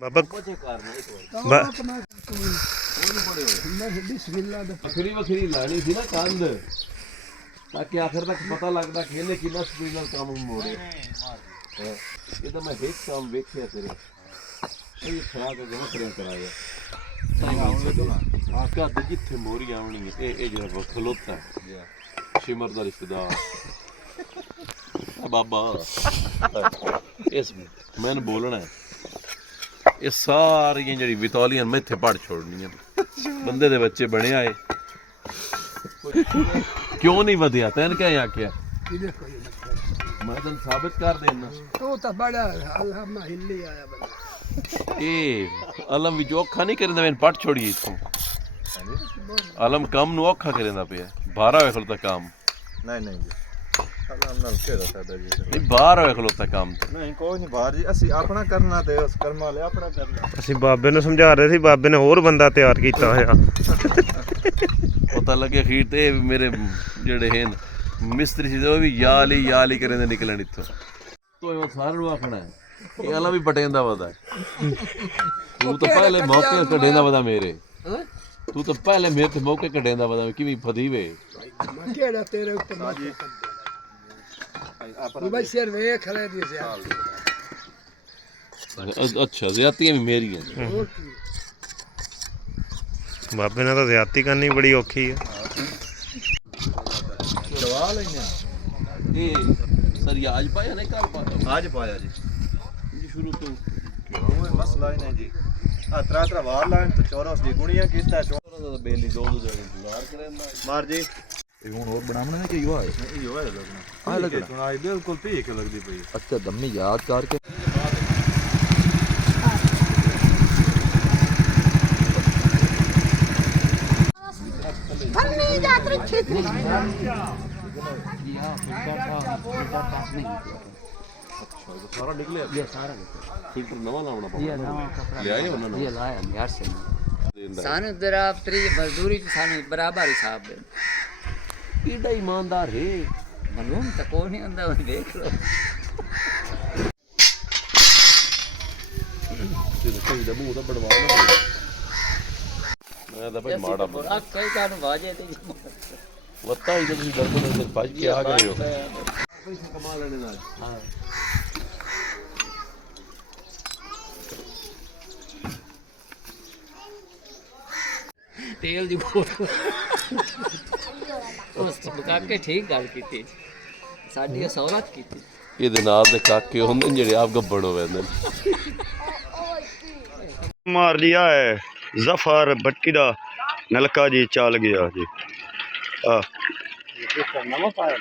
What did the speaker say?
बाबा वखरी वखरी लानी थी ना कंध ताकि आखिर तक पता लगता कि इन्हें कितना स्पीड नाल काम मोड़े। ये तो मैं एक काम वेख्या तेरे ये खड़ा के वखरियां कराया आका जिथे मोरी आवनी है ए जरा खलोता शिमर दा रिश्तेदार बाबा इस मैंने बोलना है ये सारियां जी वितौलियां मैं इत्थे पढ़ छोड़नियां बंदे दे बच्चे बने आए क्यों नहीं वधिया तैन क्या आख्या मैं तेन साबित कर देना तो बड़ा अलम हिली आया बंदा ए अलम विच औखा नहीं करिंदा मैं पढ़ छोड़ी इत्थों अलम काम नु औखा करिंदा पिया 12 वे खलोता काम नहीं नहीं जी अलम नाल केड़ा साडा जी नहीं 12 वे खलोता काम नहीं कोई नहीं बाहर जी ਅਸੀਂ ਆਪਣਾ ਕਰਨਾ ਤੇ ਉਸ ਕਰਮ ਵਾਲੇ ਆਪਣਾ ਕਰਨਾ ਅਸੀਂ ਬਾਬੇ ਨੂੰ ਸਮਝਾ ਰਹੇ ਸੀ ਬਾਬੇ ਨੇ ਹੋਰ ਬੰਦਾ ਤਿਆਰ ਕੀਤਾ ਹੋਇਆ पता लगे अखीर ते मेरे जेड़े हैं मिस्त्री सी वो भी याली करेंदे निकलन इत्थों तो ये सारे नु आखना है ये आला भी पटेंदा वदा तू तो पहले मौके कढेंदा वदा मेरे तू तो पहले मेरे ते मौके कढेंदा वदा किवी फदी वे केड़ा तेरे ऊपर भाई सिर वे खले दी से अच्छा ज्यादतियां भी मेरी हैं ਬਾਬੇ ਨਾਲ ਤਾਂ ਜ਼ਿਆਦਤੀ ਕਰਨੀ ਬੜੀ ਔਖੀ ਹੈ दवा लेना ये सर ये आज पाया नहीं कल पाया आज पाया जी जी शुरू तो क्यों मसला ही नहीं जी त्रा त्रा वार लाइन तो चौरस दी गुणियां कीता बेली दो इंतजार करेंदा मार जी ਇਹ ਹੁਣ ਹੋਰ ਬਣਾਉਣਾ ਨੇ ਕਿ ਯੋ ਆਏ ਇਹ ਹੋਇਆ ਲੱਗਣਾ ਆ ਲੱਗਣਾ ਸੁਣਾਈ ਬਿਲਕੁਲ ਭੀਖ ਲੱਗਦੀ ਪਈ ਅੱਛਾ ਦਮੀ ਯਾਦ ਕਰਕੇ सारा निकले ये सारा फिल्टर नवा लावना ये नवा कपड़ा ले आए उन्होंने ये लाया यार से सानू दराबतरी मजदूरी सानू बराबर हिसाब है ईडा ईमानदार है मालूम तो कोई नहीं अंदा देख लो ते कहीं दा मुंह दा बड़वा लो मैं तो भाई माड़ा बड़ा कई कान वाजे ते वत्ता ही तुम दर्द से भज के आ गए हो पैसे कमा लेने नाल हां तेल दी बोतल उस बुका के ठीक गल कीती साडी सहूलत कीती ਇਹਦੇ ਨਾਲ ਦੇ ਕਾਕੇ ਹੁੰਦੇ ਨੇ ਜਿਹੜੇ ਆਪ ਗੱਬੜ ਹੋ ਜਾਂਦੇ ਨੇ मार लिया है जफर भट्टी दा नलका जी चल गया जी ਨਵਾਂ ਪਾਇਆ